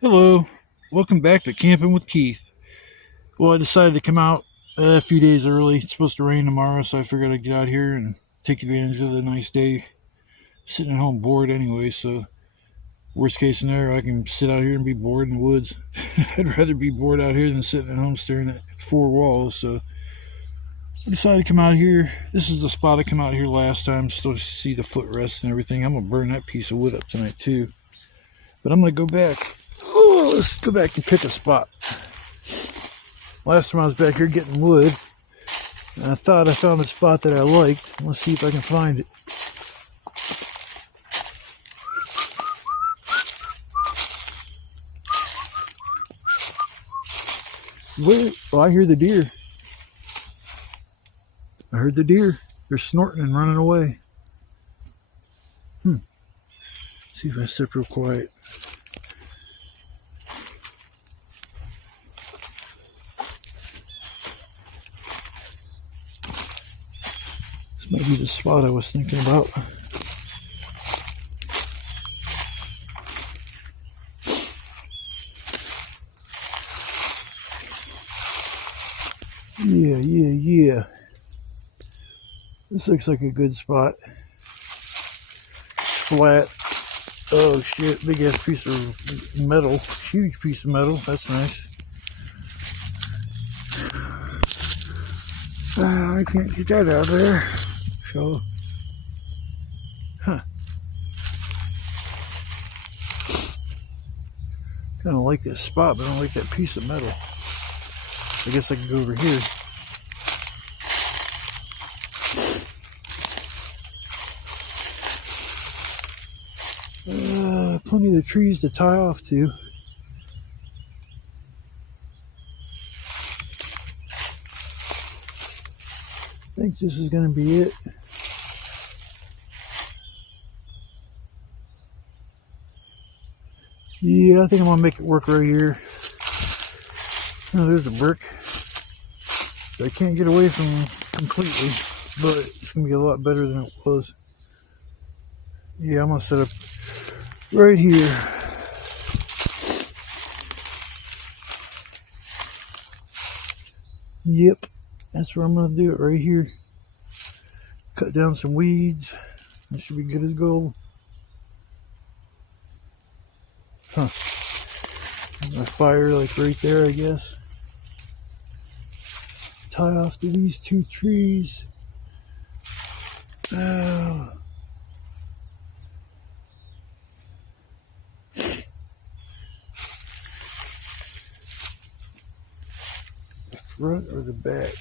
Hello, welcome back to Camping with Keith. Well, I decided to come out a few days early. It's supposed to rain tomorrow, so I figured I'd get out here and take advantage of the nice day. Sitting at home bored anyway, so worst case scenario, I can sit out here and be bored in the woods. I'd rather be bored out here than sitting at home staring at four walls, so I decided to come out here. This is the spot I came out here last time, still to see the footrest and everything. I'm going to burn that piece of wood up tonight too. But I'm going to go back. Oh, let's go back and pick a spot. Last time I was back here getting wood, and I thought I found a spot that I liked. Let's see if I can find it. Where? Oh, I hear the deer. I heard the deer. They're snorting and running away. See if I step real quiet. This might be the spot I was thinking about. Yeah. This looks like a good spot. Flat. Oh shit, big ass piece of metal. Huge piece of metal. That's nice. I can't get that out of there. So, kind of like this spot, but I don't like that piece of metal. I guess I can go over here. Plenty of the trees to tie off to. I think this is going to be it. Yeah, I think I'm going to make it work right here. Oh, there's a brick. So I can't get away from completely, but it's going to be a lot better than it was. Yeah, I'm going to set up right here. Yep, that's where I'm going to do it, right here. Cut down some weeds. That should be good as gold. My fire like right there, I guess. Tie off to these two trees. Oh. The front or the back?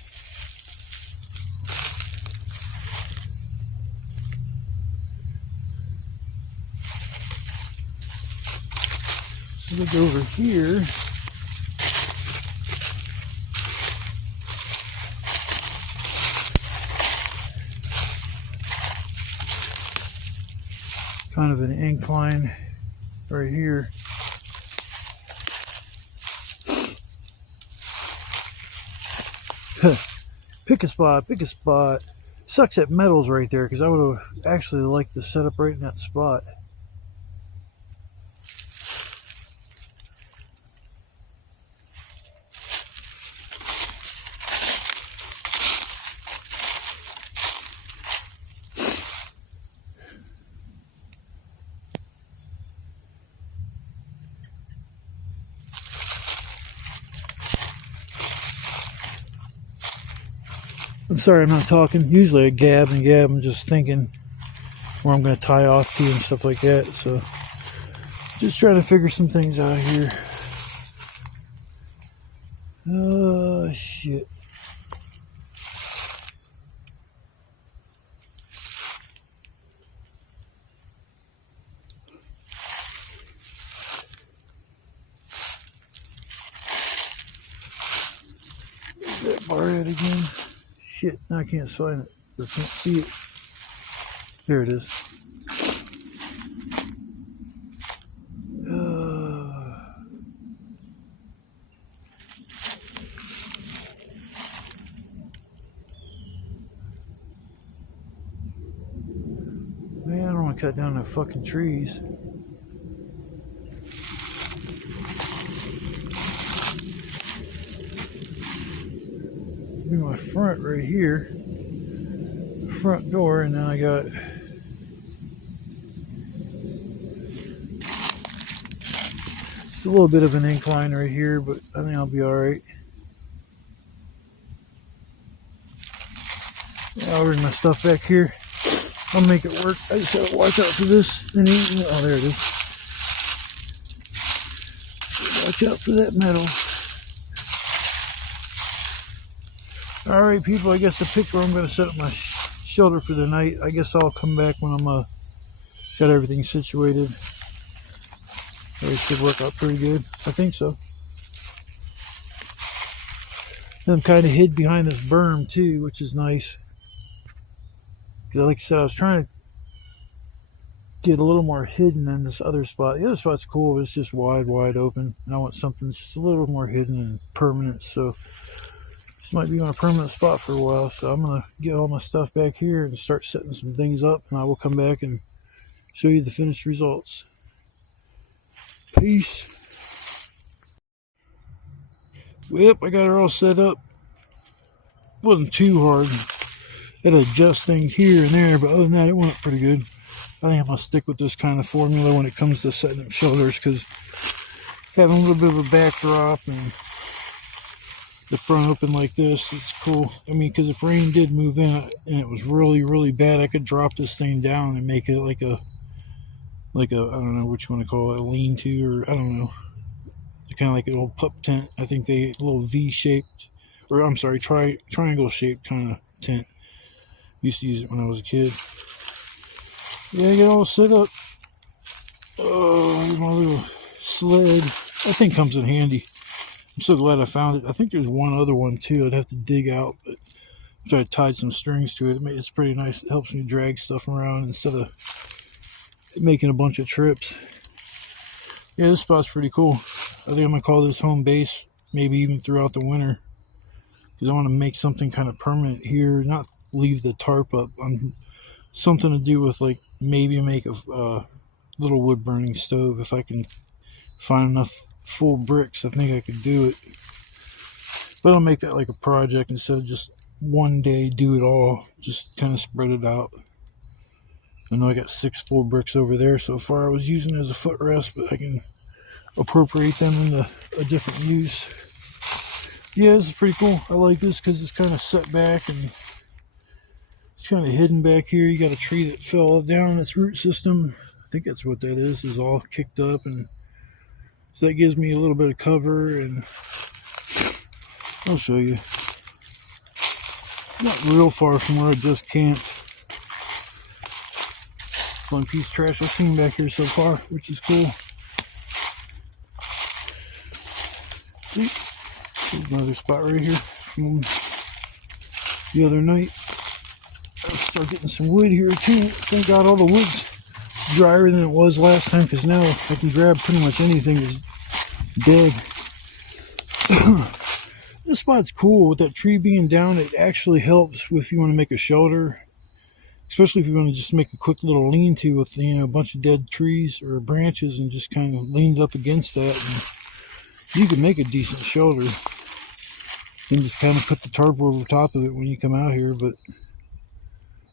So look over here. Kind of an incline right here. Pick a spot. Sucks that metal's right there because I would have actually liked to set up right in that spot. I'm sorry I'm not talking. Usually I gab. I'm just thinking where I'm going to tie off to and stuff like that. So just trying to figure some things out here. Oh, shit. Where's that bar at again? Shit, now I can't find it. Or can't see it. There it is. Man, I don't want to cut down the fucking trees. be my front right here, front door, and then I got a little bit of an incline right here, but I think I'll be all right. Yeah, I'll bring my stuff back here. I'll make it work. I just gotta watch out for this. Oh, there it is. Watch out for that metal. All right, people. I guess the pick where I'm gonna set up my shelter for the night. I guess I'll come back when I'm got everything situated. It should work out pretty good. I think so. And I'm kind of hid behind this berm too, which is nice. Because like I said, I was trying to get a little more hidden than this other spot. The other spot's cool, but it's just wide open. And I want something just a little more hidden and permanent. So this might be my permanent spot for a while. So I'm going to get all my stuff back here and start setting some things up. And I will come back and show you the finished results. Peace. Yep, I got it all set up. Wasn't too hard. Had to adjust things here and there, but other than that, it went pretty good. I think I'm going to stick with this kind of formula when it comes to setting up shelters, because having a little bit of a backdrop and the front open like this, it's cool. I mean, because if rain did move in and it was really bad, I could drop this thing down and make it like a I don't know what you want to call it, a lean-to, or I don't know. It's kind of like an old pup tent. I think they a little V-shaped, or I'm sorry, triangle-shaped kind of tent. Used to use it when I was a kid. Yeah, I get all set up. Oh, my little sled. That thing comes in handy. I'm so glad I found it. I think there's one other one too I'd have to dig out, but after I tied some strings to it, it's pretty nice. It helps me drag stuff around instead of making a bunch of trips. Yeah, this spot's pretty cool. I think I'm gonna call this home base, maybe even throughout the winter, because I want to make something kind of permanent here, not leave the tarp up. Something to do with, like, maybe make a little wood burning stove. If I can find enough full bricks, I think I could do it. But I'll make that like a project instead of just one day do it all. Just kind of spread it out. I know I got 6 full bricks over there so far. I was using it as a footrest, but I can appropriate them into a different use. Yeah, this is pretty cool. I like this because it's kind of set back and it's kind of hidden back here. You got a tree that fell down its root system. I think that's what that is all kicked up, and so that gives me a little bit of cover, and I'll show you. Not real far from where I just camped. One piece of trash I've seen back here so far, which is cool. See? There's another spot right here from the other night. I'll start getting some wood here too. Thank God all the wood's drier than it was last time, because now I can grab pretty much anything that's dead. This spot's cool. With that tree being down, it actually helps if you want to make a shelter. Especially if you want to just make a quick little lean-to with, you know, a bunch of dead trees or branches and just kind of lean it up against that, and you can make a decent shelter. And just kind of put the tarp over top of it when you come out here. But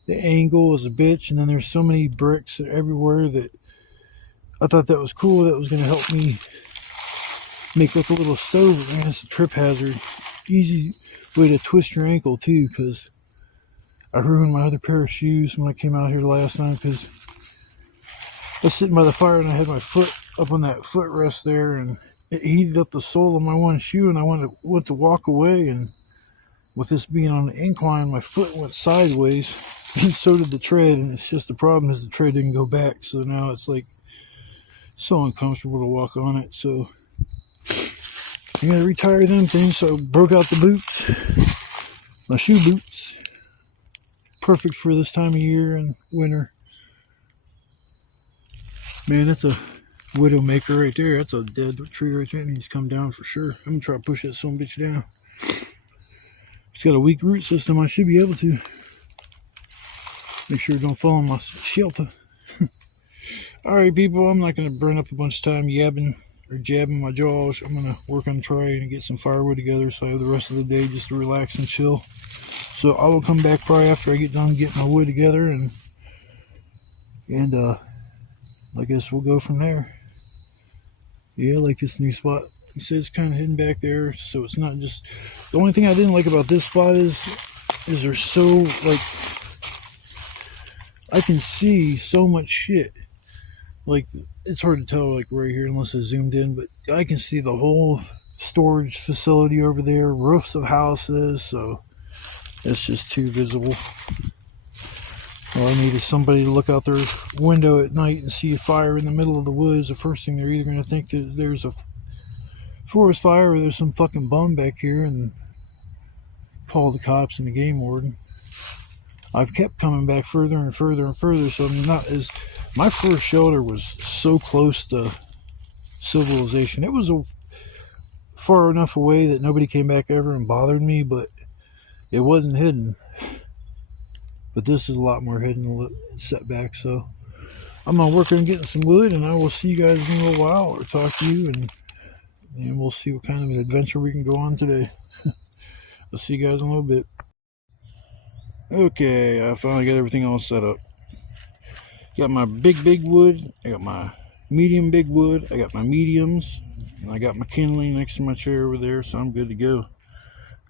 the angle is a bitch, and then there's so many bricks everywhere that I thought that was cool. That was going to help me make like a little stove. But man, it's a trip hazard. Easy way to twist your ankle too, because I ruined my other pair of shoes when I came out here last time, because I was sitting by the fire and I had my foot up on that footrest there, and it heated up the sole of my one shoe, and I went to walk away, and with this being on the incline, my foot went sideways, and so did the tread, and it's just the problem is the tread didn't go back, so now it's like so uncomfortable to walk on it. So I gotta retire them things, so I broke out the boots, my shoe boots. Perfect for this time of year and winter. Man, that's a widowmaker right there. That's a dead tree right there. It needs to come down for sure. I'm gonna try to push that son of a bitch down. It's got a weak root system. I should be able to. Make sure it don't fall on my shelter. Alright people, I'm not gonna burn up a bunch of time yabbing. are jabbing my jaws. I'm gonna work on trying to get some firewood together so I have the rest of the day just to relax and chill. So I will come back probably after I get done getting my wood together, and I guess we'll go from there. Yeah, I like this new spot. It says it's kind of hidden back there, so it's not just. The only thing I didn't like about this spot is there's so, like, I can see so much shit. Like, it's hard to tell, like, right here unless it's zoomed in, but I can see the whole storage facility over there, roofs of houses, so it's just too visible. All I need is somebody to look out their window at night and see a fire in the middle of the woods. The first thing they're either going to think that there's a forest fire or there's some fucking bum back here and call the cops and the game warden. I've kept coming back further and further and further, so I'm not as... My first shelter was so close to civilization. It was far enough away that nobody came back ever and bothered me, but it wasn't hidden. But this is a lot more hidden setback, so I'm gonna work on getting some wood, and I will see you guys in a little while, or talk to you, and we'll see what kind of an adventure we can go on today. I'll see you guys in a little bit. Okay, I finally got everything all set up. Got my big wood, I got my medium big wood, I got my mediums, and I got my kindling next to my chair over there, so I'm good to go.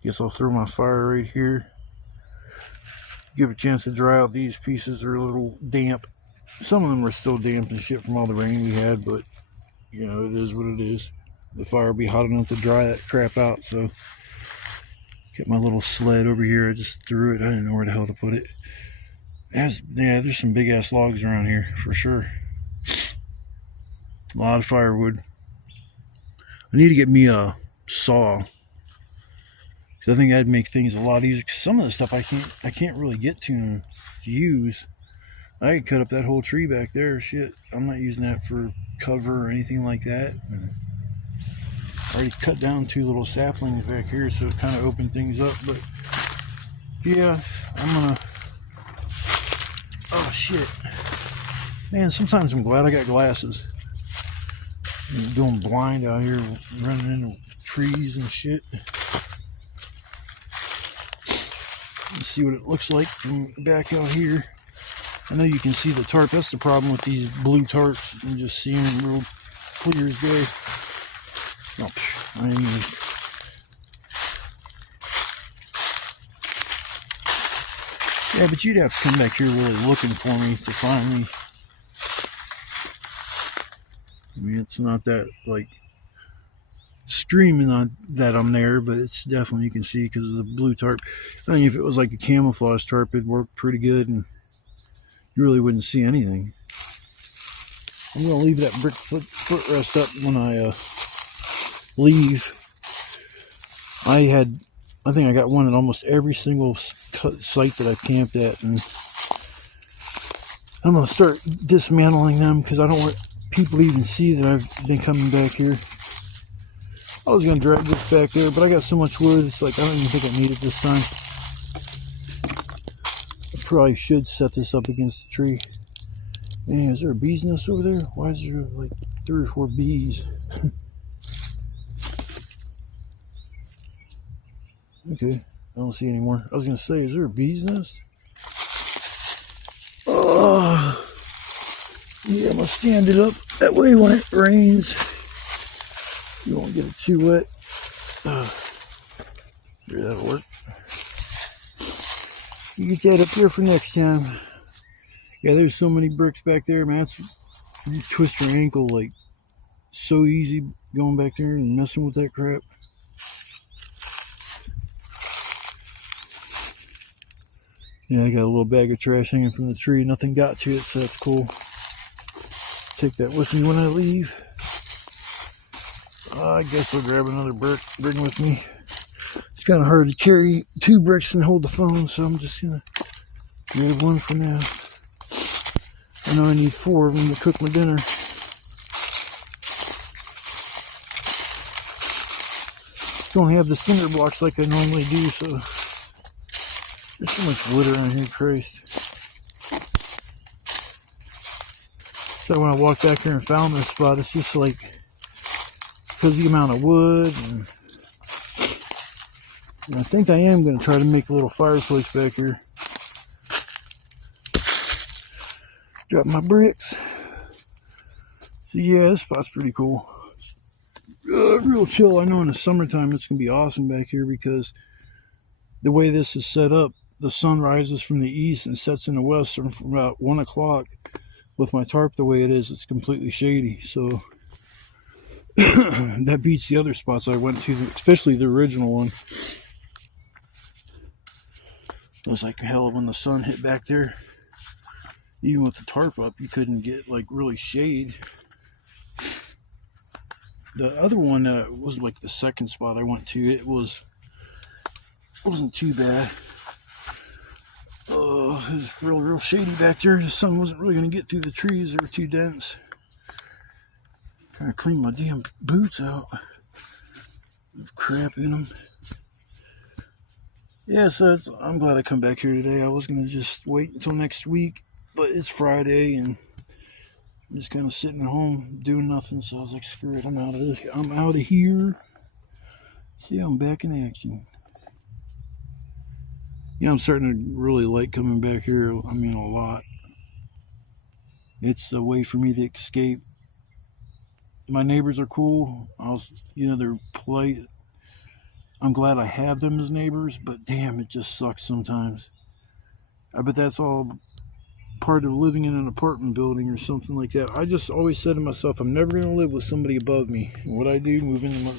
Guess I'll throw my fire right here. Give a chance to dry out. These pieces are a little damp. Some of them are still damp and shit from all the rain we had, but you know, it is what it is. The fire will be hot enough to dry that crap out. So get my little sled over here. I just threw it. I didn't know where the hell to put it. Yeah, there's some big ass logs around here for sure. A lot of firewood. I need to get me a saw. I think that'd make things a lot easier. Cause some of the stuff I can't really get to use. I could cut up that whole tree back there. Shit, I'm not using that for cover or anything like that. I already cut down 2 little saplings back here, so it kind of opened things up. But yeah, I'm gonna. Oh shit, man! Sometimes I'm glad I got glasses. I'm doing blind out here, running into trees and shit. Let's see what it looks like from back out here. I know you can see the tarp. That's the problem with these blue tarps. You can just see them real clear as day. Oh, I ain't even... Yeah, but you'd have to come back here really looking for me to find me. I mean, it's not that, like, screaming on that I'm there, but it's definitely, you can see because of the blue tarp. I think if it was like a camouflage tarp, it'd work pretty good and you really wouldn't see anything. I'm gonna leave that brick footrest up when I leave. I think I got one at almost every single site that I've camped at, and I'm gonna start dismantling them because I don't want people to even see that I've been coming back here. I was going to drag this back there, but I got so much wood, it's like I don't even think I need it this time. I probably should set this up against the tree. Man, is there a bee's nest over there? Why is there like 3 or 4 bees? Okay, I don't see any more. I was going to say, is there a bee's nest? Oh, yeah, I'm going to stand it up. That way when it rains, you won't get it too wet. Maybe that'll work. You get that up there for next time. Yeah, there's so many bricks back there, man. You twist your ankle like so easy going back there and messing with that crap. Yeah, I got a little bag of trash hanging from the tree. Nothing got to it, so that's cool. Take that with me when I leave. I guess I'll grab another brick, bring with me. It's kind of hard to carry 2 bricks and hold the phone, so I'm just gonna grab one for now. I know I need 4 of them to cook my dinner. Don't have the cinder blocks like I normally do, so there's so much wood around here, Christ. So when I walked back here and found this spot, it's just like because the amount of wood. And I think I am going to try to make a little fireplace back here. Drop my bricks. So yeah, this spot's pretty cool. Real chill. I know in the summertime it's going to be awesome back here because the way this is set up, the sun rises from the east and sets in the west from about 1 o'clock. With my tarp the way it is, it's completely shady. So that beats the other spots I went to, especially the original one. It was like hell when the sun hit back there. Even with the tarp up, you couldn't get like really shade. The other one was like the second spot I went to. It wasn't too bad. It was real shady back there. The sun wasn't really going to get through the trees. They were too dense. Trying to clean my damn boots out. There's crap in them. Yeah, so I'm glad I come back here today. I was going to just wait until next week, but it's Friday and I'm just kind of sitting at home doing nothing. So I was like, screw it, I'm out of here. See, I'm back in action. Yeah, I'm starting to really like coming back here. I mean, a lot. It's a way for me to escape. My neighbors are cool. They're polite. I'm glad I have them as neighbors, but damn, it just sucks sometimes. I bet that's all part of living in an apartment building or something like that. I just always said to myself, I'm never going to live with somebody above me. And what I do, move into my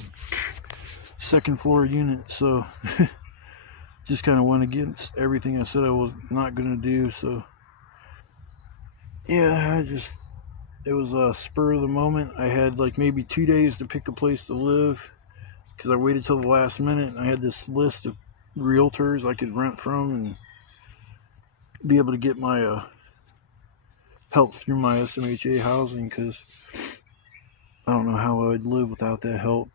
second floor unit. So just kind of went against everything I said I was not going to do. So yeah, it was a spur of the moment. I had like maybe 2 days to pick a place to live because I waited till the last minute. I had this list of realtors I could rent from and be able to get my help through my SMHA housing, because I don't know how I would live without that help.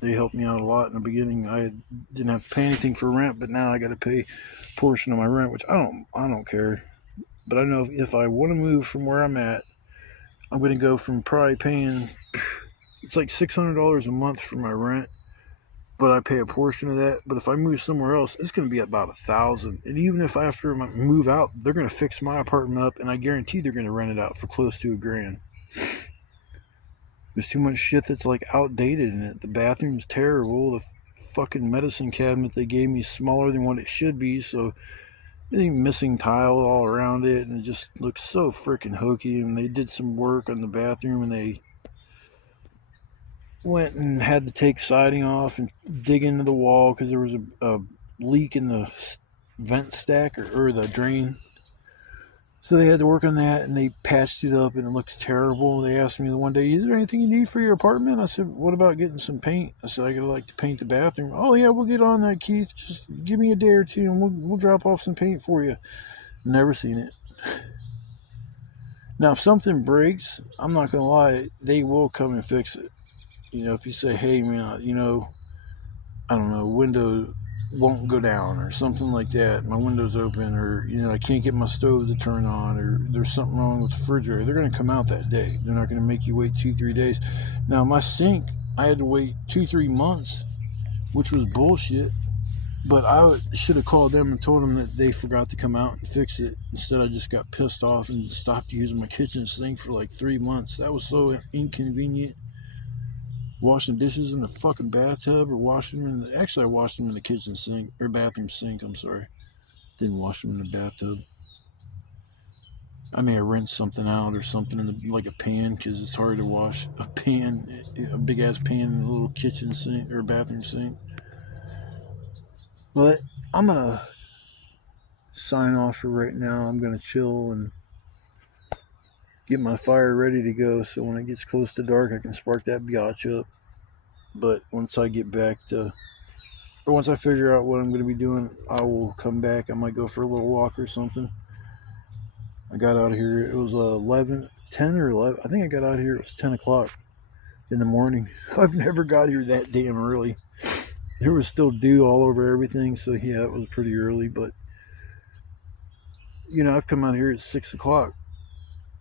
They helped me out a lot in the beginning. I didn't have to pay anything for rent, but now I got to pay a portion of my rent, which I don't care. But I know if I want to move from where I'm at, I'm going to go from probably paying, it's like $600 a month for my rent, but I pay a portion of that. But if I move somewhere else, it's going to be about $1,000. And even if after I move out, they're going to fix my apartment up, and I guarantee they're going to rent it out for close to $1,000. There's too much shit that's like outdated in it. The bathroom's terrible. The fucking medicine cabinet they gave me is smaller than what it should be, so there's missing tile all around it, and it just looks so freaking hokey. And they did some work on the bathroom, and they went and had to take siding off and dig into the wall because there was a leak in the vent stack or the drain. So they had to work on that, and they patched it up, and it looks terrible. They asked me the one day, is there anything you need for your apartment? I said, what about getting some paint? I said, I'd like to paint the bathroom. Oh, yeah, we'll get on that, Keith. Just give me a day or two, and we'll drop off some paint for you. Never seen it. Now, if something breaks, I'm not going to lie, they will come and fix it. If you say, hey, man, I don't know, window won't go down or something like that, my window's open, or I can't get my stove to turn on, or there's something wrong with the refrigerator, they're going to come out that day. They're not going to make you wait 2-3 days. Now my sink, I had to wait 2-3 months, which was bullshit, but I should have called them and told them that they forgot to come out and fix it. Instead, I just got pissed off and stopped using my kitchen sink for like 3 months. That was so inconvenient. Washing dishes in the fucking bathtub, or washing them actually I washed them in the kitchen sink, or bathroom sink, I'm sorry. Didn't wash them in the bathtub. I may have rinsed something out or something in like a pan, because it's hard to wash a big ass pan in a little kitchen sink or bathroom sink. But I'm gonna sign off for right now. I'm gonna chill and get my fire ready to go, so when it gets close to dark I can spark that biatch up. But once I get back to, or once I figure out what I'm going to be doing, I will come back. I might go for a little walk or something. I got out here, it was 10 or 11, I think I got out here, it was 10 o'clock in the morning. I've never got here that damn early. There was still dew all over everything, so yeah, it was pretty early. But I've come out here at 6 o'clock,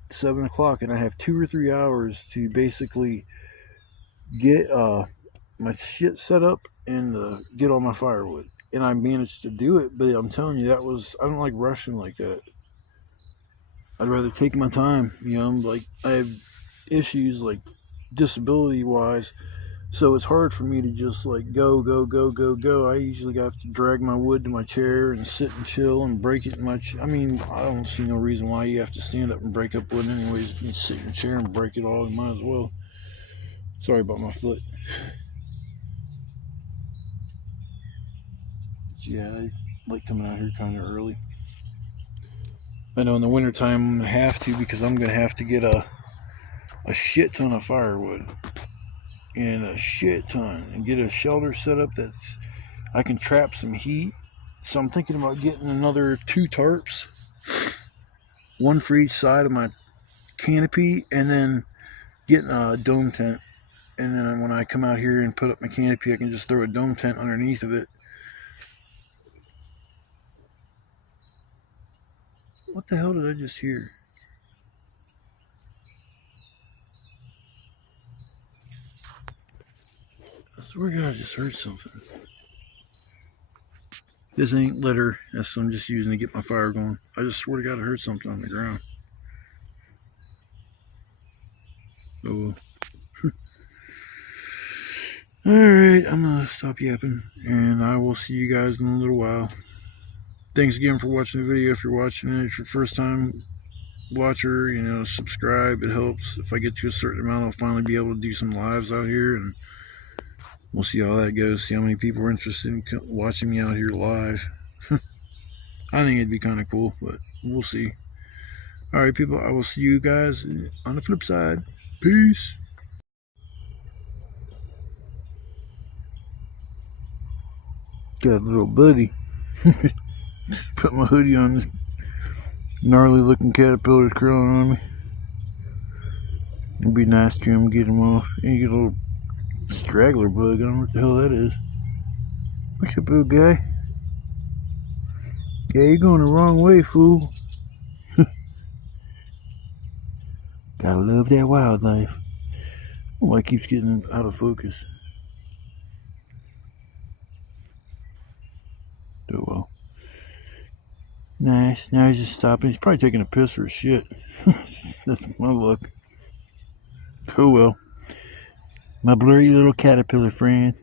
7 o'clock, and I have 2 or 3 hours to basically get my shit set up and get all my firewood. And I managed to do it, but I'm telling you, I don't like rushing like that. I'd rather take my time. You know, like I have issues like disability wise, so it's hard for me to just like go, go, go, go, go. I usually have to drag my wood to my chair and sit and chill and break it in my. I mean, I don't see no reason why you have to stand up and break up wood anyways. If you can sit in your chair and break it all, you might as well. Sorry about my foot. Yeah, I like coming out here kind of early. I know in the wintertime I'm gonna have to because I'm gonna have to get a shit ton of firewood and a shit ton and get a shelter set up that's I can trap some heat. So I'm thinking about getting another 2 tarps, one for each side of my canopy, and then getting a dome tent. And then when I come out here and put up my canopy, I can just throw a dome tent underneath of it. What the hell did I just hear? I swear to God, I just heard something. This ain't litter. That's what I'm just using to get my fire going. I just swear to God I heard something on the ground. Oh. Alright, I'm gonna stop yapping and I will see you guys in a little while. Thanks again for watching the video. If you're watching it, if you're first time watcher, you know, subscribe. It helps. If I get to a certain amount, I'll finally be able to do some lives out here and we'll see how that goes. See how many people are interested in watching me out here live. I think it'd be kind of cool, but we'll see. Alright, people, I will see you guys on the flip side. Peace. Got a little buddy. Put my hoodie on. This gnarly looking caterpillar's crawling on me. It'd be nice to him, get him off. And you get a little straggler bug. I don't know what the hell that is. What's up, little guy? Yeah, you're going the wrong way, fool. Gotta love that wildlife. Oh, it keeps getting out of focus. Oh well. Nice. Now he's just stopping. He's probably taking a piss or a shit. That's my luck. Oh well. My blurry little caterpillar friend.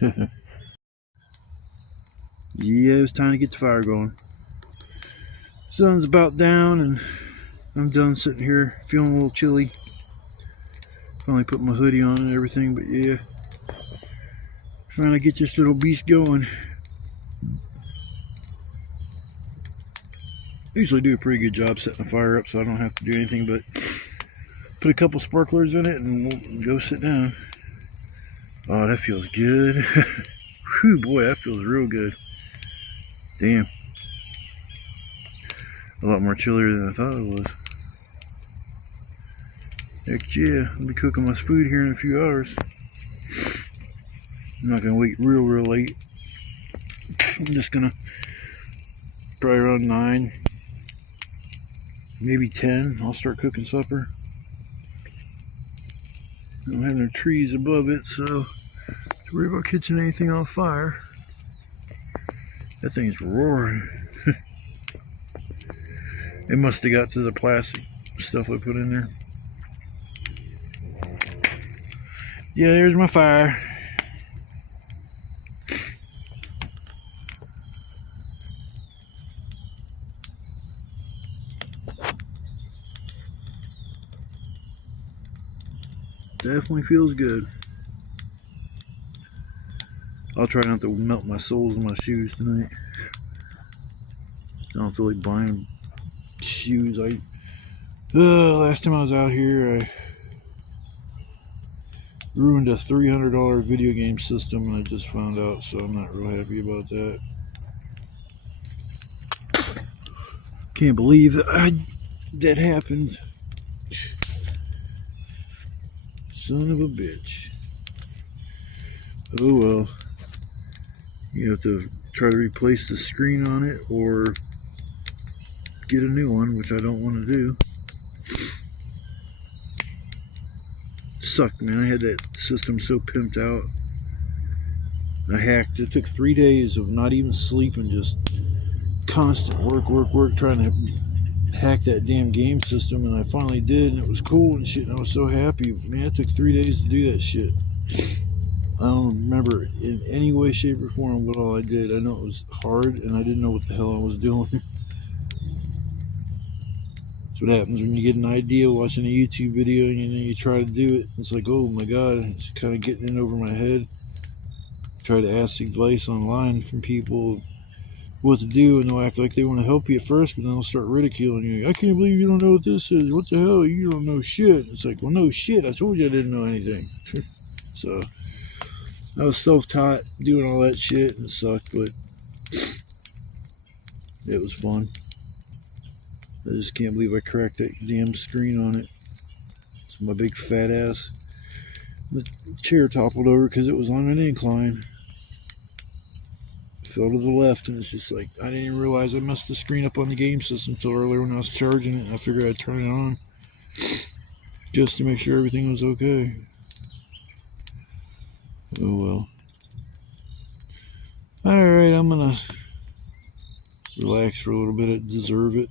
Yeah, it's time to get the fire going. Sun's about down and I'm done sitting here feeling a little chilly. Finally put my hoodie on and everything, but yeah. Trying to get this little beast going. I usually do a pretty good job setting the fire up so I don't have to do anything but put a couple sparklers in it and we'll go sit down. Oh, that feels good. Whew, boy, that feels real good. Damn. A lot more chillier than I thought it was. Heck yeah, I'll be cooking my food here in a few hours. I'm not gonna wait real late. I'm just gonna probably around 9, maybe 10, I'll start cooking supper. I don't have no trees above it, so to worry about catching anything on fire. That thing's roaring. It must have got to the plastic stuff I put in there. Yeah, there's my fire. Definitely feels good. I'll try not to melt my soles in my shoes tonight. I don't feel like buying shoes. Last time I was out here, I ruined a $300 video game system and I just found out, so I'm not real happy about that. Can't believe that happened. Son of a bitch. Oh well. You have to try to replace the screen on it or get a new one, which I don't want to do. sucked, man. I had that system so pimped out. I hacked. It took 3 days of not even sleeping, just constant work, trying to hack that damn game system, and I finally did, and it was cool and shit, and I was so happy. Man, it took 3 days to do that shit. I don't remember in any way, shape, or form what all I did. I know it was hard, and I didn't know what the hell I was doing. That's what happens when you get an idea watching a YouTube video, and then you try to do it. It's like, oh my god, it's kind of getting in over my head. Try to ask advice online from people what to do, and they'll act like they want to help you at first, but then they'll start ridiculing you. I can't believe you don't know what this is. What the hell? You don't know shit. It's like, well, no shit. I told you I didn't know anything. So I was self-taught doing all that shit, and it sucked, but it was fun. I just can't believe I cracked that damn screen on it. It's my big fat ass. The chair toppled over because it was on an incline. Fell to the left, and it's just like, I didn't even realize I messed the screen up on the game system until earlier when I was charging it, and I figured I'd turn it on just to make sure everything was okay. Oh well. Alright, I'm gonna relax for a little bit. I deserve it.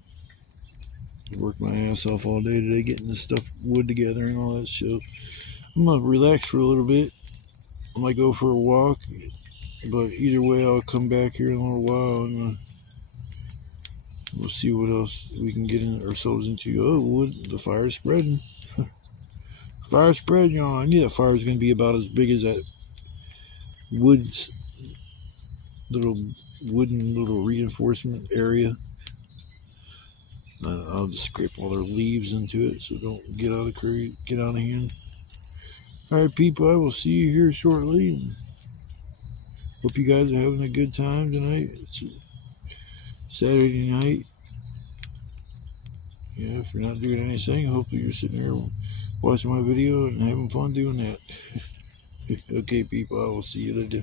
I worked my ass off all day today getting this stuff, wood together and all that shit. I'm gonna relax for a little bit. I might go for a walk, but either way I'll come back here in a little while, and we'll see what else we can get ourselves into. Oh, wood, the fire's spreading. Fire's spreading, y'all. I knew that fire's gonna be about as big as that wooden little reinforcement area. I'll just scrape all their leaves into it so don't get out of hand. Alright, people, I will see you here shortly. Hope you guys are having a good time tonight. It's Saturday night. Yeah, if you're not doing anything, hopefully you're sitting here watching my video and having fun doing that. Okay, people, I will see you later.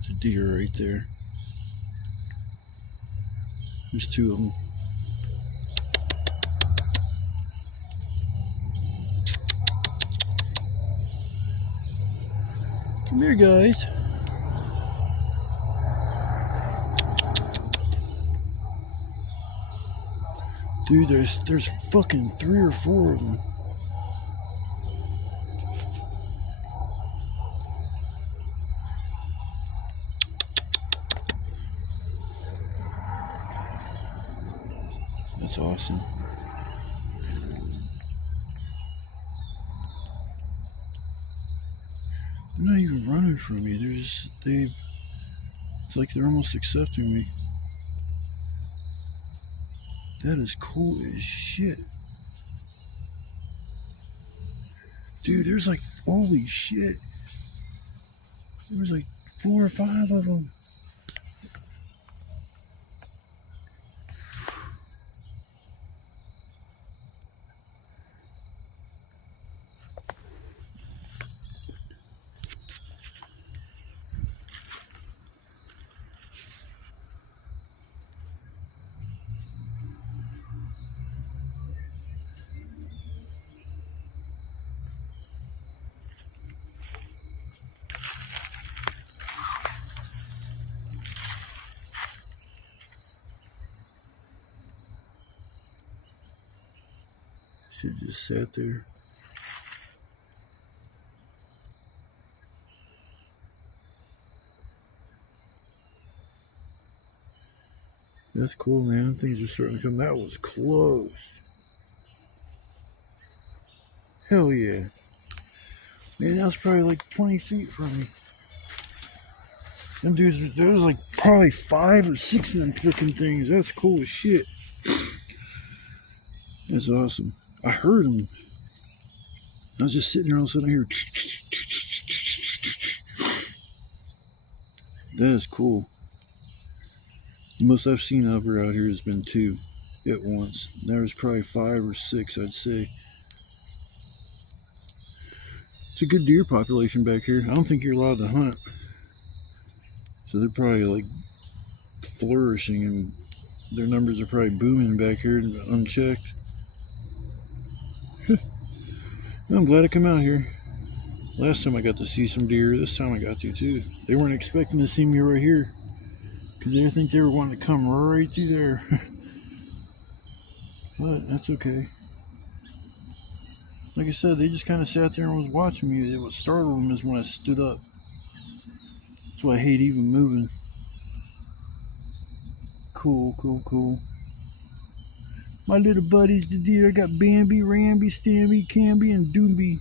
It's a deer right there. There's 2 of them. Come here, guys. Dude, there's fucking 3 or 4 of them. That's awesome. They're not even running from me. It's like they're almost accepting me. That is cool as shit. Dude, there's like, holy shit. There was like 4 or 5 of them. Should just sat there. That's cool, man. Things are starting to come. That was close. Hell yeah. Man, that was probably like 20 feet from me. Them dudes, there was like probably 5 or 6 of them freaking things. That's cool as shit. That's awesome. I heard them. I was just sitting there, all of a sudden I hear. That is cool. The most I've seen ever out here has been 2 at once. There was probably 5 or 6, I'd say. It's a good deer population back here. I don't think you're allowed to hunt. So they're probably like flourishing and Their numbers are probably booming back here unchecked. I'm glad I come out here. Last time I got to see some deer, this time I got to too. They weren't expecting to see me right here, because they think they were wanting to come right through there. But that's okay. Like I said, they just kind of sat there and was watching me. What startled them is when I stood up. That's why I hate even moving. Cool, cool, cool. My little buddies, the deer. I got Bambi, Ramby, Stamby, Camby, and Doomby.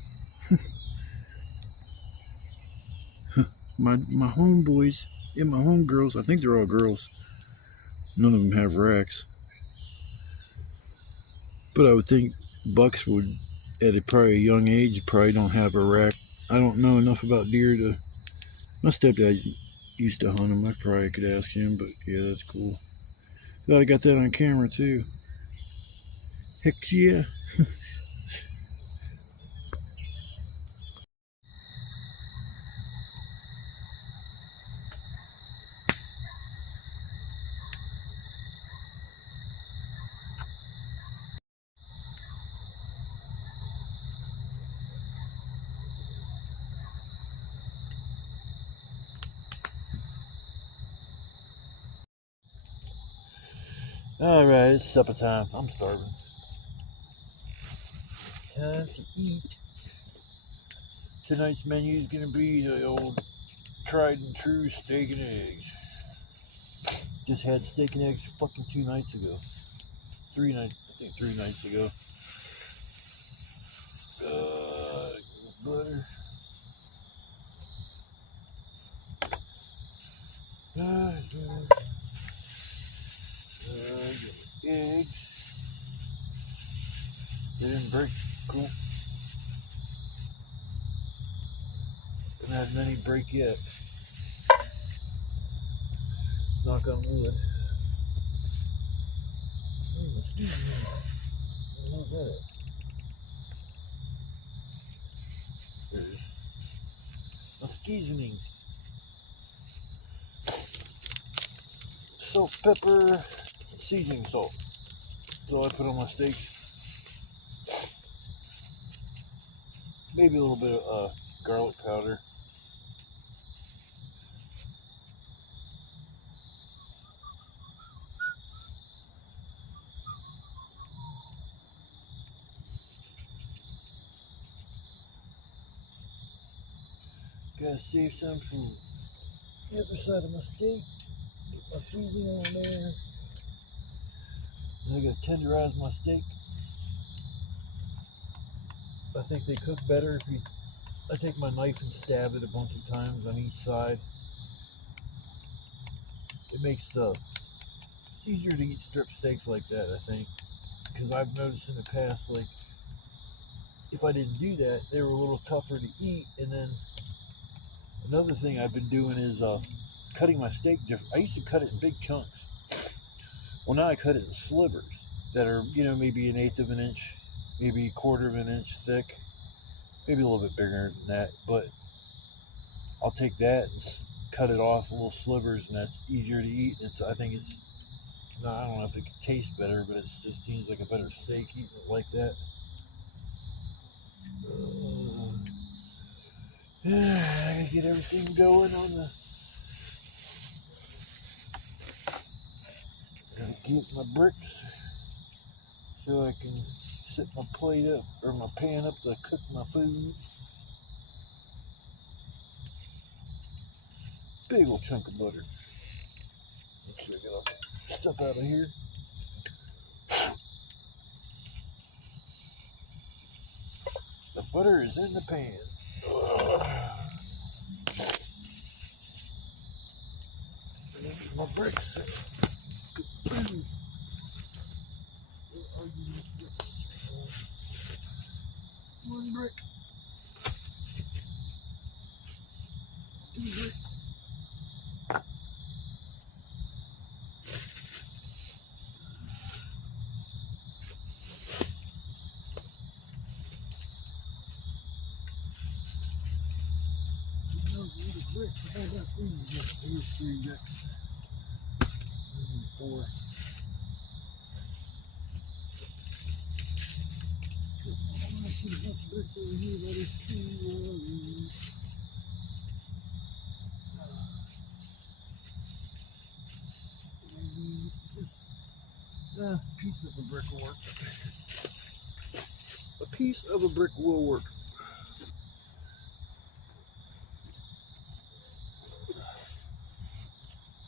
my homeboys and my homegirls. I think they're all girls. None of them have racks. But I would think bucks would, at probably a young age, probably don't have a rack. I don't know enough about deer to. My stepdad used to hunt them. I probably could ask him, but yeah, that's cool. Glad I got that on camera too. Heck yeah. Alright, it's supper time. I'm starving. Time to eat. Tonight's menu is gonna be the old tried and true steak and eggs. Just had steak and eggs fucking 2 nights ago. 3 nights, I think 3 nights ago. Butter. Eggs. They didn't break. Cool. Haven't had many break yet. Knock on wood. What was that? There's a seasoning. Salt, pepper, seasoning salt. That's all I put on my steaks. Maybe a little bit of garlic powder. Gotta save some for the other side of my steak. Get my seasoning on there. And I gotta tenderize my steak. I think they cook better if you. I take my knife and stab it a bunch of times on each side. It makes it's easier to eat strip steaks like that, I think, because I've noticed in the past, like, if I didn't do that, they were a little tougher to eat. And then another thing I've been doing is cutting my steak different. I used to cut it in big chunks. Well, now I cut it in slivers that are, maybe 1/8 of an inch, maybe 1/4 of an inch thick, maybe a little bit bigger than that. But I'll take that and cut it off in little slivers, and that's easier to eat. I think it's, no, I don't know if it could taste better, but it just seems like a better steak eating it like that. I gotta get everything going on the. Gotta get my bricks so I can set my plate up or my pan up to cook my food. Big old chunk of butter. Make sure I get all that stuff out of here. The butter is in the pan. My bricks. One brick. 2 bricks. I got 3 bricks. 4. A piece of a brick will work. A piece of a brick will work.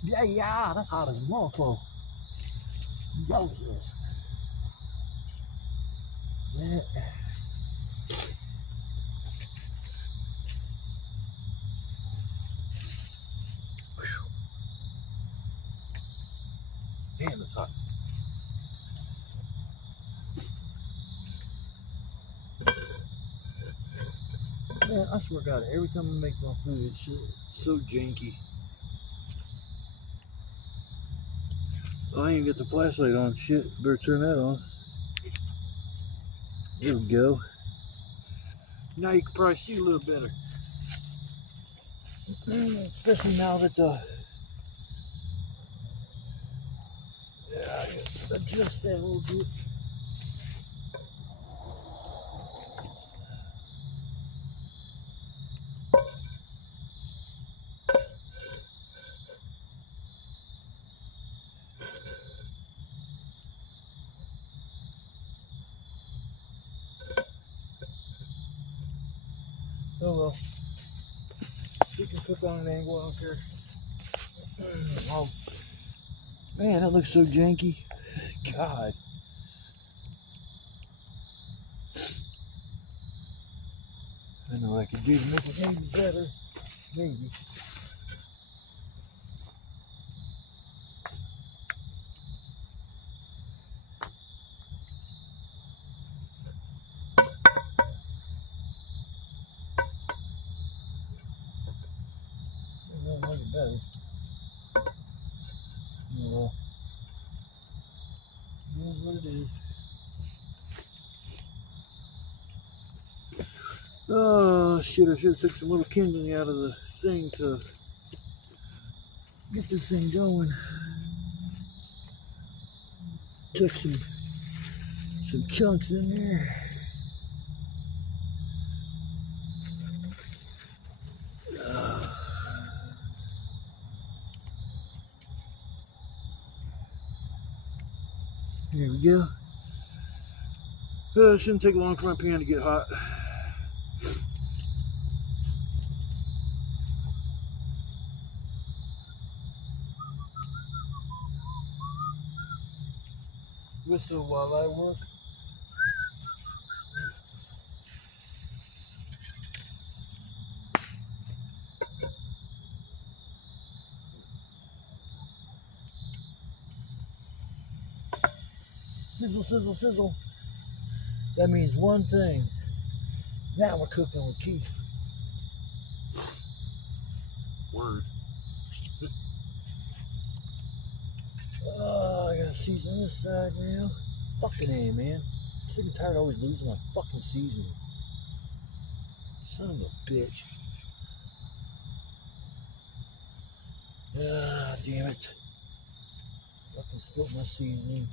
Yeah, that's hot as a motherfucker. Yes. Yeah. Damn, it's hot. Man, I swear to God, every time I make my food, it's so janky. Oh, I ain't get the flashlight on. Shit, better turn that on. There we go. Now you can probably see a little better. Especially now that I gotta adjust that a little bit. Oh well. We can cook on an angle, I don't care. Oh, man, that looks so janky. God. I know what I could do to make it maybe better. Maybe. Maybe I'll make it better. Well, that's what it is. Oh shit, I should have took some little kindling out of the thing to get this thing going. Took some chunks in there. There we go. It shouldn't take long for my pan to get hot. Whistle while I work. Sizzle, sizzle, sizzle. That means one thing. Now we're cooking with Keith. Word. Oh, I gotta season this side now. Fucking A, man. I'm sick and tired of always losing my fucking seasoning. Son of a bitch. Ah, damn it. Fucking spilled my seasoning.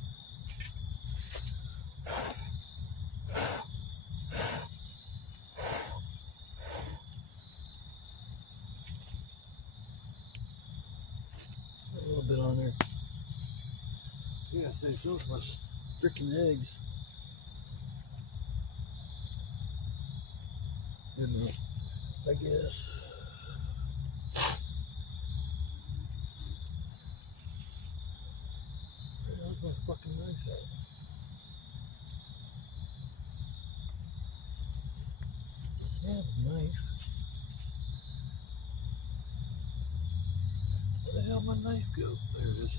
A little bit on there. Yeah, save some for my freaking eggs. You know, I guess. Where's my fucking knife at? Just have a knife. Where the hell did my knife go? There it is.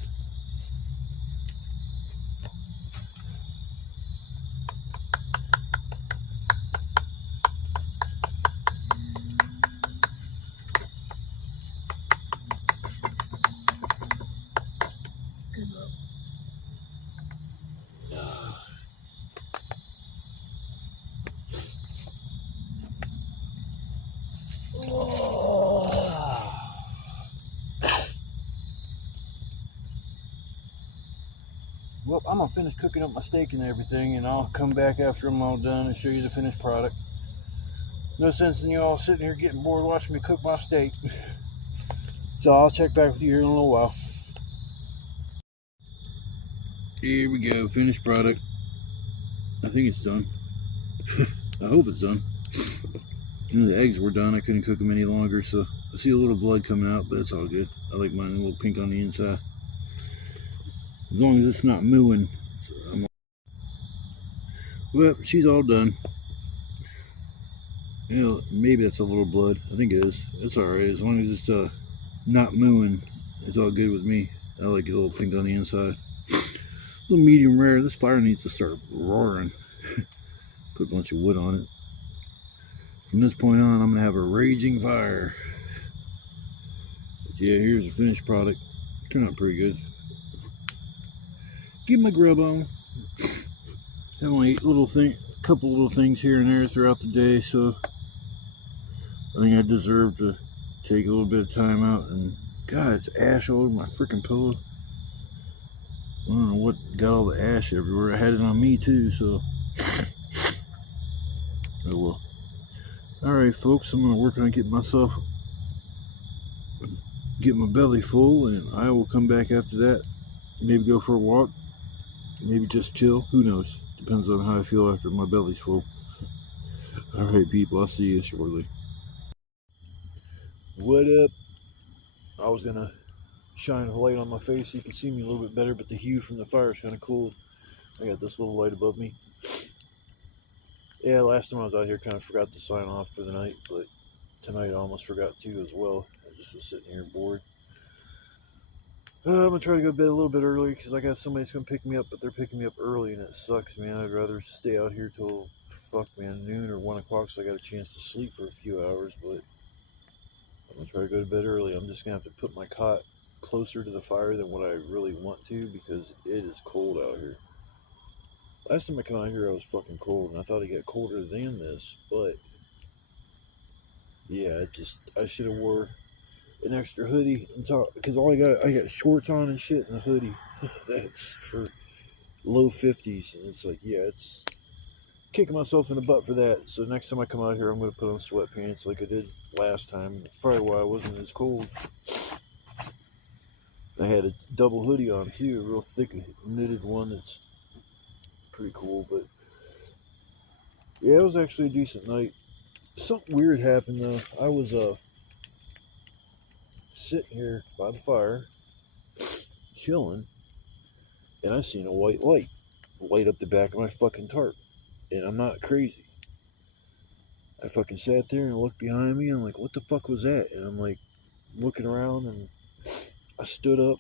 Well, I'm gonna finish cooking up my steak and everything, and I'll come back after I'm all done and show you the finished product. No sense in you all sitting here getting bored watching me cook my steak. So I'll check back with you here in a little while. Here we go, finished product. I think it's done. I hope it's done. You know, the eggs were done. I couldn't cook them any longer, so I see a little blood coming out, but it's all good. I like mine a little pink on the inside. As long as it's not mooing. Well, she's all done. You know, maybe that's a little blood. I think it is. It's alright. As long as it's not mooing, it's all good with me. I like it a little pink on the inside. A little medium rare. This fire needs to start roaring. Put a bunch of wood on it. From this point on, I'm going to have a raging fire. But yeah, here's the finished product. Turned out pretty good. Give my grub on. Have only couple little things here and there throughout the day, so I think I deserve to take a little bit of time out. And God, it's ash all over my freaking pillow. I don't know what got all the ash everywhere. I had it on me too, so oh well. Alright folks, I'm gonna work on getting my belly full, and I will come back after that. Maybe go for a walk, maybe just chill, who knows. Depends on how I feel after my belly's full. Alright people, I'll see you shortly. What up? I was gonna shine a light on my face so you can see me a little bit better, but the hue from the fire is kind of cool. I got this little light above me. Yeah, last time I was out here kind of forgot to sign off for the night, but tonight I almost forgot to as well. I just was sitting here bored. I'm gonna try to go to bed a little bit early because I got somebody that's gonna pick me up, but they're picking me up early and it sucks, man. I'd rather stay out here till noon or 1 o'clock so I got a chance to sleep for a few hours, but I'm gonna try to go to bed early. I'm just gonna have to put my cot closer to the fire than what I really want to because it is cold out here. Last time I came out here I was fucking cold and I thought it got colder than this, but yeah, I should have wore an extra hoodie and top because I got shorts on and shit and a hoodie. That's for low 50s, and it's like, yeah, it's kicking myself in the butt for that. So next time I come out here, I'm gonna put on sweatpants like I did last time. That's probably why I wasn't as cold. I had a double hoodie on too, a real thick knitted one that's pretty cool. But yeah, it was actually a decent night. Something weird happened though. I was sitting here by the fire, chilling, and I seen a white light up the back of my fucking tarp. And I'm not crazy. I fucking sat there and looked behind me and I'm like, what the fuck was that? And I'm like looking around and I stood up,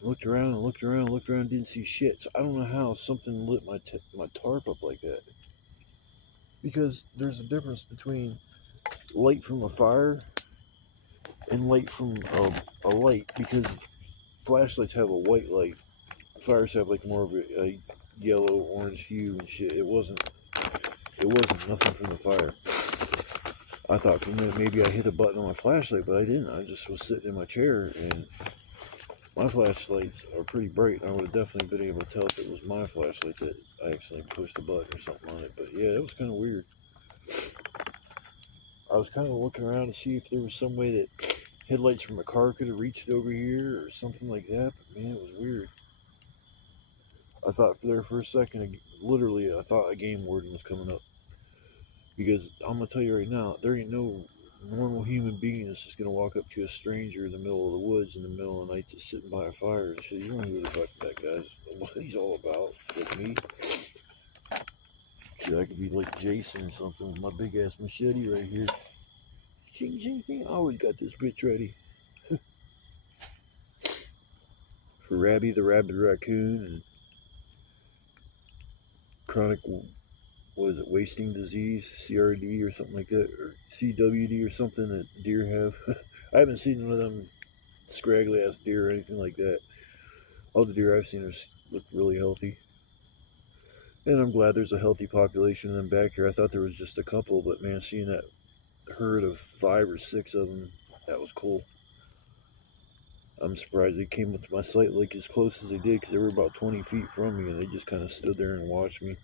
looked around and looked around and looked around and didn't see shit. So I don't know how something lit my tarp up like that. Because there's a difference between light from a fire and light from a light, because flashlights have a white light. Fires have like more of a yellow, orange hue and shit. It wasn't nothing from the fire. I thought for a minute maybe I hit a button on my flashlight, but I didn't. I just was sitting in my chair, and my flashlights are pretty bright. I would have definitely been able to tell if it was my flashlight that I accidentally pushed the button or something on it. But yeah, it was kind of weird. I was kind of looking around to see if there was some way that headlights from a car could have reached over here or something like that. But man, it was weird. I thought for a second, literally, I thought a game warden was coming up. Because I'm going to tell you right now, there ain't no normal human being that's just going to walk up to a stranger in the middle of the woods in the middle of the night just sitting by a fire and shit. You don't know who the fuck that guy's, what he's all about with me. Shit, I could be like Jason or something with my big ass machete right here. Ching, ching, ching. I always got this bitch ready. For Rabby the Rabid Raccoon and chronic, what is it, wasting disease, CRD or something like that, or CWD or something that deer have. I haven't seen one of them scraggly ass deer or anything like that. All the deer I've seen look really healthy. And I'm glad there's a healthy population of them back here. I thought there was just a couple, but man, seeing that herd of 5 or 6 of them, that was cool. I'm surprised they came up to my sight like as close as they did, because they were about 20 feet from me and they just kind of stood there and watched me.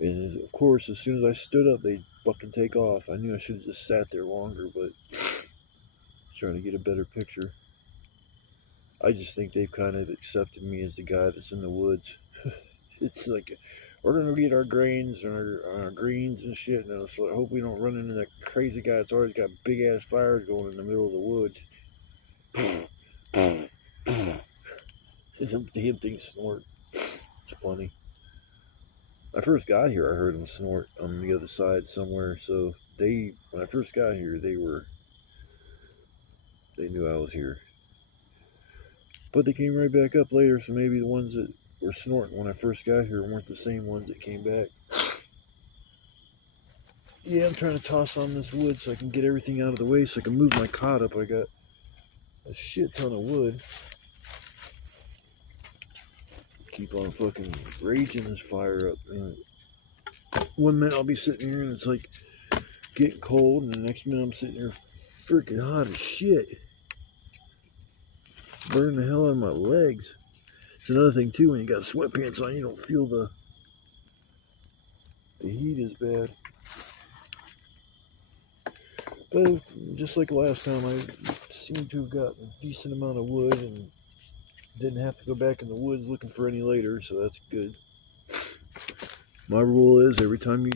And of course, as soon as I stood up, they'd fucking take off. I knew I should have just sat there longer, but trying to get a better picture. I just think they've kind of accepted me as the guy that's in the woods. It's like we're gonna get our grains and our greens and shit. And so I hope we don't run into that crazy guy that's always got big ass fires going in the middle of the woods. Them damn things snort. It's funny. I first got here, I heard them snort on the other side somewhere. So when I first got here, they knew I was here. But they came right back up later. So maybe the ones that were snorting when I first got here weren't the same ones that came back. Yeah, I'm trying to toss on this wood so I can get everything out of the way so I can move my cot up. I got a shit ton of wood. Keep on fucking raging this fire up. And 1 minute I'll be sitting here and it's like getting cold, and the next minute I'm sitting here freaking hot as shit. Burning the hell out of my legs. It's another thing too, when you got sweatpants on, you don't feel the heat as bad. But just like last time, I seem to have gotten a decent amount of wood and didn't have to go back in the woods looking for any later, so that's good. My rule is every time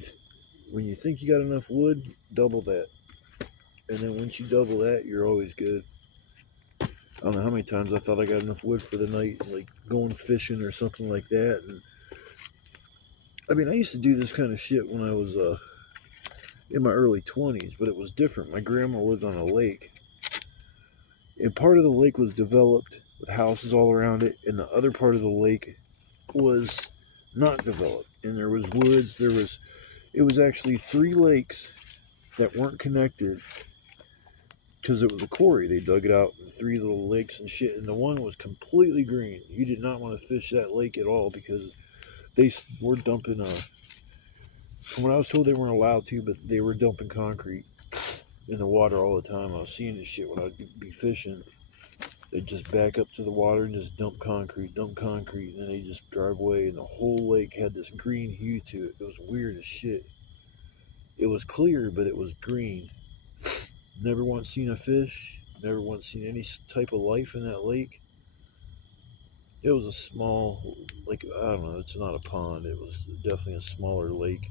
when you think you got enough wood, double that. And then once you double that, you're always good. I don't know how many times I thought I got enough wood for the night, like going fishing or something like that. And I mean, I used to do this kind of shit when I was in my early 20s, but it was different. My grandma lived on a lake, and part of the lake was developed with houses all around it, and the other part of the lake was not developed, and there was woods. It was actually 3 lakes that weren't connected because it was a quarry. They dug it out in 3 little lakes and shit, and the one was completely green. You did not want to fish that lake at all because they were dumping from what I was told, they weren't allowed to, but they were dumping concrete in the water all the time. I was seeing this shit when I'd be fishing. They'd just back up to the water and just dump concrete, and then they just drive away, and the whole lake had this green hue to it. It was weird as shit. It was clear, but it was green. Never once seen a fish, never once seen any type of life in that lake. It was a small, like, I don't know, it's not a pond. It was definitely a smaller lake.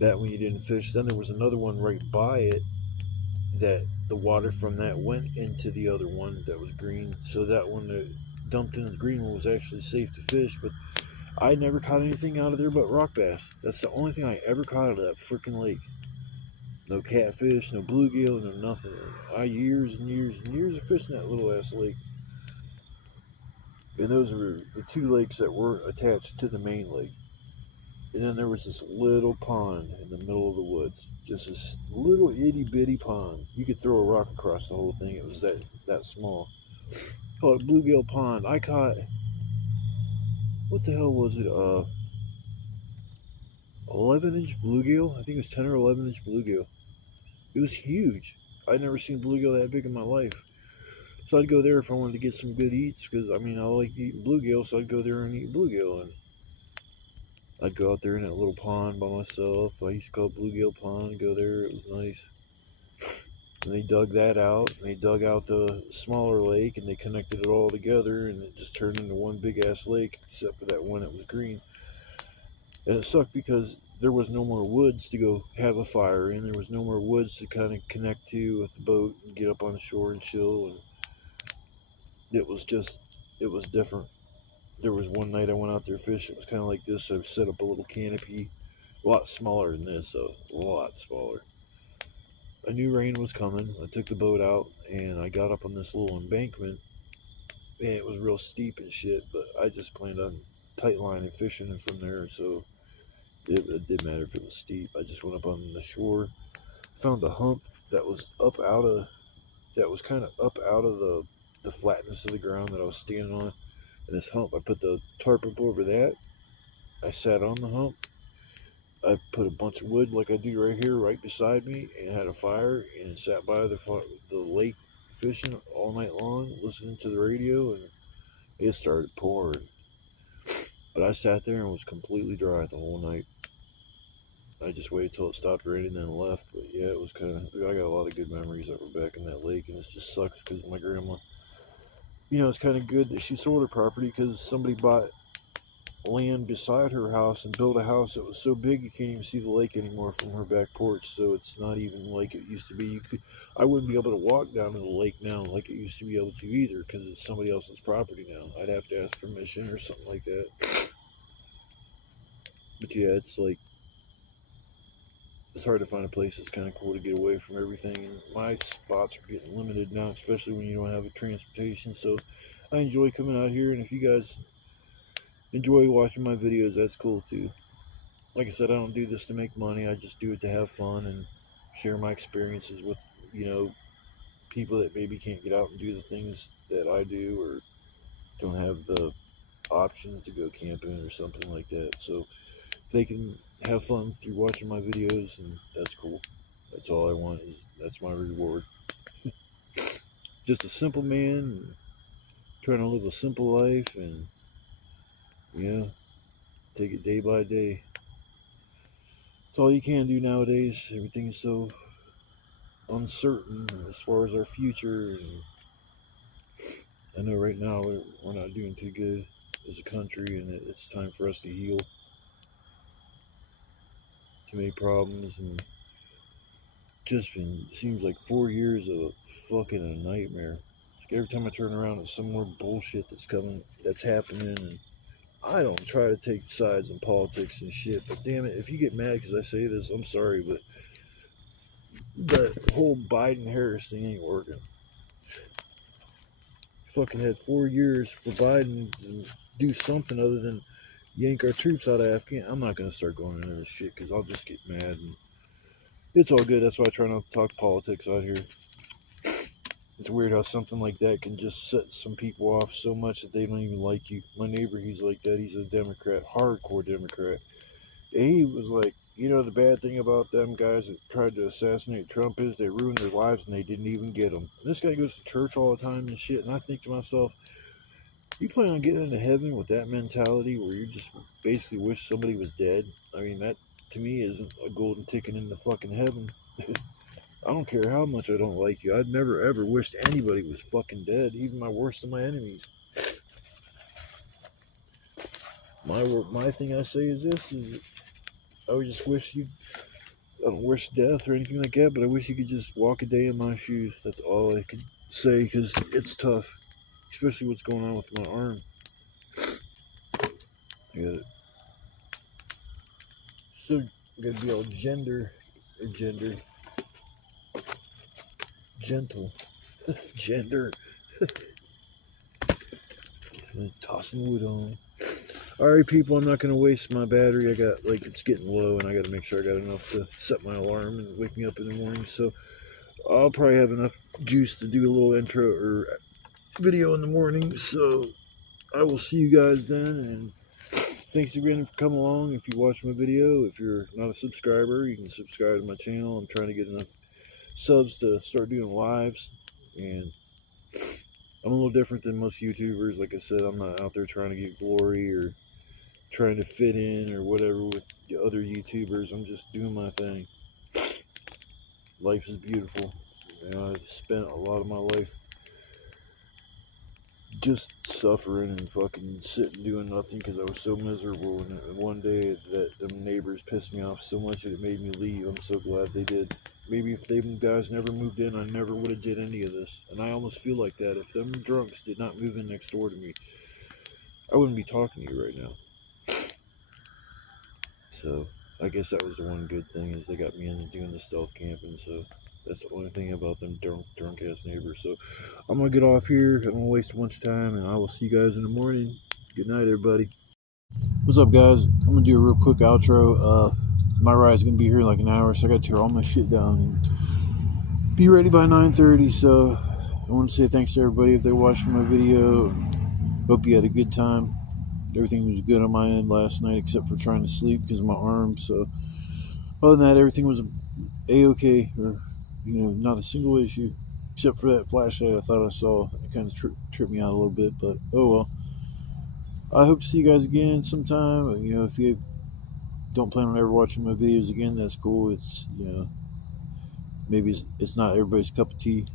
That one you didn't fish. Then there was another one right by it that the water from that went into the other one that was green. So that one that dumped in the green one was actually safe to fish. But I never caught anything out of there but rock bass. That's the only thing I ever caught out of that freaking lake. No catfish, no bluegill, no nothing. I years and years and years of fishing that little ass lake. And those were the 2 lakes that were attached to the main lake. And then there was this little pond in the middle of the woods. Just this little itty bitty pond. You could throw a rock across the whole thing. It was that small. Called it Bluegill Pond. I caught, what the hell was it? 11-inch bluegill. I think it was 10 or 11-inch bluegill. It was huge. I'd never seen bluegill that big in my life. So I'd go there if I wanted to get some good eats, because I mean I like eating bluegill, so I'd go there and eat bluegill. And I'd go out there in that little pond by myself. I used to call it Bluegill Pond. Go there. It was nice. And they dug that out. And they dug out the smaller lake, and they connected it all together, and it just turned into one big ass lake, except for that one that was green. And it sucked because there was no more woods to go have a fire in. There was no more woods to kind of connect to with the boat and get up on the shore and chill. And it was different. There was one night I went out there fishing. It was kind of like this. I set up a little canopy, a lot smaller than this, so a lot smaller. I knew rain was coming. I took the boat out and I got up on this little embankment, and it was real steep and shit, but I just planned on tight lining fishing from there, so it didn't matter if it was steep. I just went up on the shore, found a hump that was kind of up out of the flatness of the ground that I was standing on. And this hump, I put the tarp up over that. I sat on the hump. I put a bunch of wood like I do right here, right beside me, and had a fire and sat by the lake fishing all night long, listening to the radio, and it started pouring. But I sat there and was completely dry the whole night. I just waited till it stopped raining and then left. But yeah, it was kind of. I got a lot of good memories that were back in that lake, and it just sucks because my grandma. You know, it's kind of good that she sold her property because somebody bought land beside her house and built a house that was so big you can't even see the lake anymore from her back porch. So it's not even like it used to be. I wouldn't be able to walk down to the lake now like it used to be able to either because it's somebody else's property now. I'd have to ask permission or something like that. But yeah, it's like it's hard to find a place that's kind of cool to get away from everything. And my spots are getting limited now, especially when you don't have a transportation. So I enjoy coming out here, and if you guys enjoy watching my videos, that's cool too. Like I said, I don't do this to make money. I just do it to have fun and share my experiences with, you know, people that maybe can't get out and do the things that I do or don't have the options to go camping or something like that. So they can have fun through watching my videos, and that's cool. That's all I want. That's my reward. Just a simple man trying to live a simple life, and yeah, take it day by day. It's all you can do nowadays. Everything is so uncertain as far as our future, and I know right now we're not doing too good as a country, and it's time for us to heal. Too many problems, and just been seems like 4 years of fucking a nightmare. It's like every time I turn around, it's some more bullshit that's happening, and I don't try to take sides in politics and shit. But damn it, if you get mad because I say this, I'm sorry, but the whole Biden-Harris thing ain't working. Fucking had 4 years for Biden to do something other than yank our troops out of Afghanistan. I'm not gonna start going into this shit because I'll just get mad. And it's all good. That's why I try not to talk politics out here. It's weird how something like that can just set some people off so much that they don't even like you. My neighbor, he's like that. He's a Democrat, hardcore Democrat. And he was like, you know, the bad thing about them guys that tried to assassinate Trump is they ruined their lives and they didn't even get him. This guy goes to church all the time and shit, and I think to myself, you plan on getting into heaven with that mentality where you just basically wish somebody was dead? I mean, that to me isn't a golden ticket into fucking heaven. I don't care how much I don't like you. I'd never ever wished anybody was fucking dead, even my worst of my enemies. My thing I say is this: is I would just wish you. I don't wish death or anything like that, but I wish you could just walk a day in my shoes. That's all I could say because it's tough, especially what's going on with my arm. Yeah. So I gotta be all gentle, gender, tossing wood on. Alright, people, I'm not going to waste my battery. It's getting low, and I got to make sure I got enough to set my alarm and wake me up in the morning. So I'll probably have enough juice to do a little intro or video in the morning. So I will see you guys then, and thanks again for coming along. If you watch my video, if you're not a subscriber, you can subscribe to my channel. I'm trying to get enough subs to start doing lives, and I'm a little different than most YouTubers. Like I said, I'm not out there trying to get glory or trying to fit in or whatever with the other YouTubers. I'm just doing my thing. Life is beautiful. You know, I've spent a lot of my life just suffering and fucking sitting doing nothing because I was so miserable. And one day that them neighbors pissed me off so much that it made me leave. I'm so glad they did. Maybe if them guys never moved in, I never would have did any of this. And I almost feel like that. If them drunks did not move in next door to me, I wouldn't be talking to you right now. So I guess that was the one good thing is they got me into doing the stealth camping. So that's the only thing about them drunk ass neighbors. So I'm gonna get off here. I don't want to waste much time, and I will see you guys in the morning. Good night, everybody. What's up, guys? I'm gonna do a real quick outro. My ride's gonna be here in like an hour, so I gotta tear all my shit down and be ready by 9:30. So I want to say thanks to everybody if they watched my video. Hope you had a good time. Everything was good on my end last night except for trying to sleep because of my arm. So other than that, everything was a-okay, or not a single issue except for that flashlight I thought I saw. It kind of tripped me out a little bit, but oh well. I hope to see you guys again sometime. You know, if you don't plan on ever watching my videos again, that's cool. It's, you know, maybe it's not everybody's cup of tea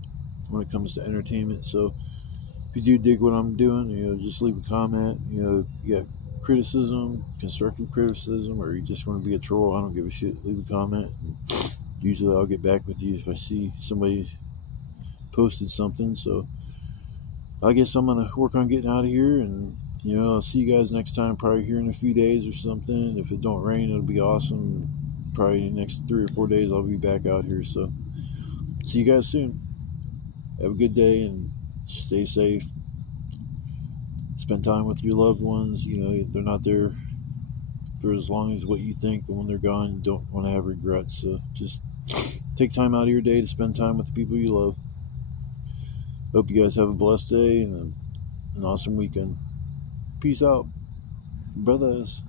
when it comes to entertainment. So if you do dig what I'm doing, you know, just leave a comment. You know, you got criticism, constructive criticism, or you just want to be a troll, I don't give a shit. Leave a comment. Usually I'll get back with you if I see somebody posted something. So I guess I'm gonna work on getting out of here, and you know, I'll see you guys next time, probably here in a few days or something. If it don't rain, it'll be awesome. Probably the next 3 or 4 days I'll be back out here. So see you guys soon. Have a good day and stay safe. Spend time with your loved ones. You know, they're not there for as long as what you think, and when they're gone, you don't want to have regrets. So just take time out of your day to spend time with the people you love. Hope you guys have a blessed day and an awesome weekend. Peace out, brothers.